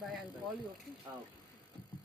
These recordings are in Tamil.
Bye, I'll call you, okay?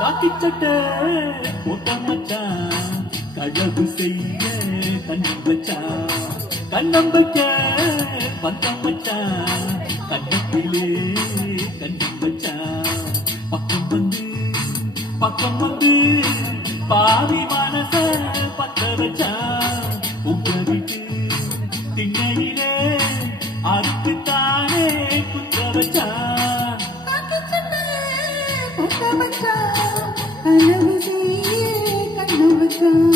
காக்கிச்சட்டை போட்ட மச்சான் கழகு செய்ய கண்ணம் வச்சான் கண்ணம் வைக்க பக்கம் வச்சான் கண்ணத்திலே கண்ணம் வச்சான் பக்கம் வந்து பாவி மனச பத்த வச்சான் உங்க வீட்டு திண்ணையிலே அறுத்துத்தானே குத்த வச்சான் கனவு செய்ய கண்ணம் வச்சான்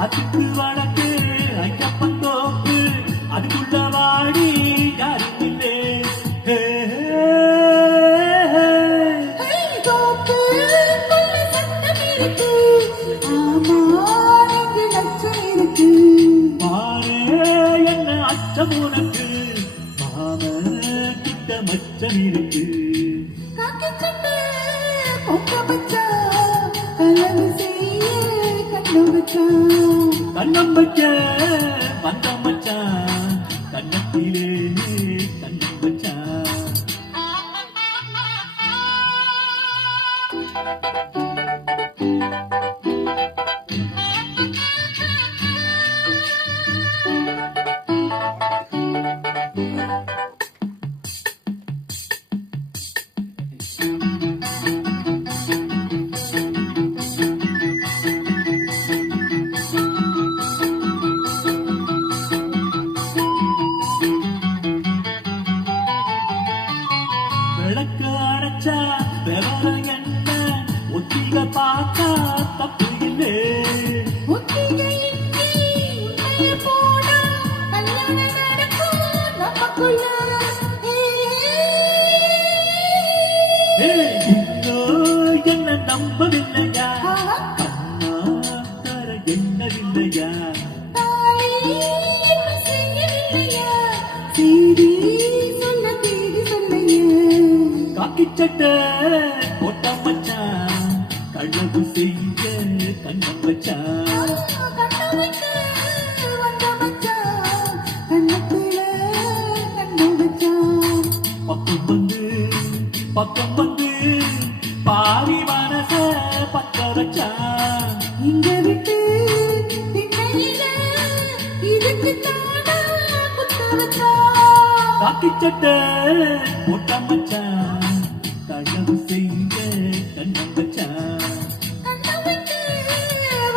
அதுக்கு வழக்கு ஐயப்பந்தோப்பு அதுக்குள்ள வாடி யாரும் இல்லை பாரு என்ன அச்சம் உனக்கு மாம கிட்ட மச்சம் இருக்கு கண்ணம் வைக்க வந்த மச்சான் கண்ணத்திலே கண்ணம் வச்சான் விளக்கு அரைச்சா விவரம் என்ன ஒத்திக பார்த்தா தப்பு இல்லை என்ன நம்பவில்லையா கண்ணாக்கர என்னவில்லையா காக்கிச்சட்டை போட்ட மச்சான் கழகு செய்ய கண்ணம் வச்சான் பக்கம் வந்து பாரி மனச பக்க வச்சான் இங்க விட்டு இதுக்கு குத்த வச்சான் காக்கிச்சட்டை போட்ட மச்சான் கழகு செய்ய கண்ணம் வச்சான்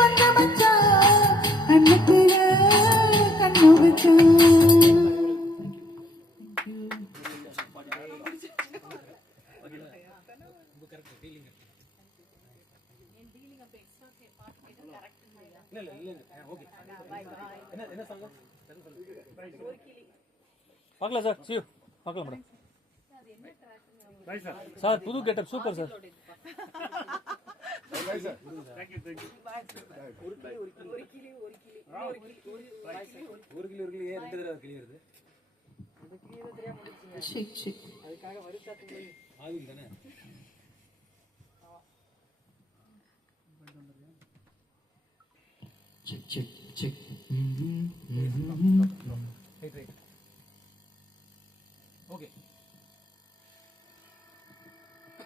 வந்த மச்சான் கண்ணத்துல கண்ணம் வச்சான் பார்க்கலாம் சார் சியூ பார்க்கலாம் மேடம் சார் புது கெட்டப் சூப்பர் சார் ஒரு கிளி ஏன் 2 தடவை கிளி வருது? செக் செக் ஆவில் தானே? Check check check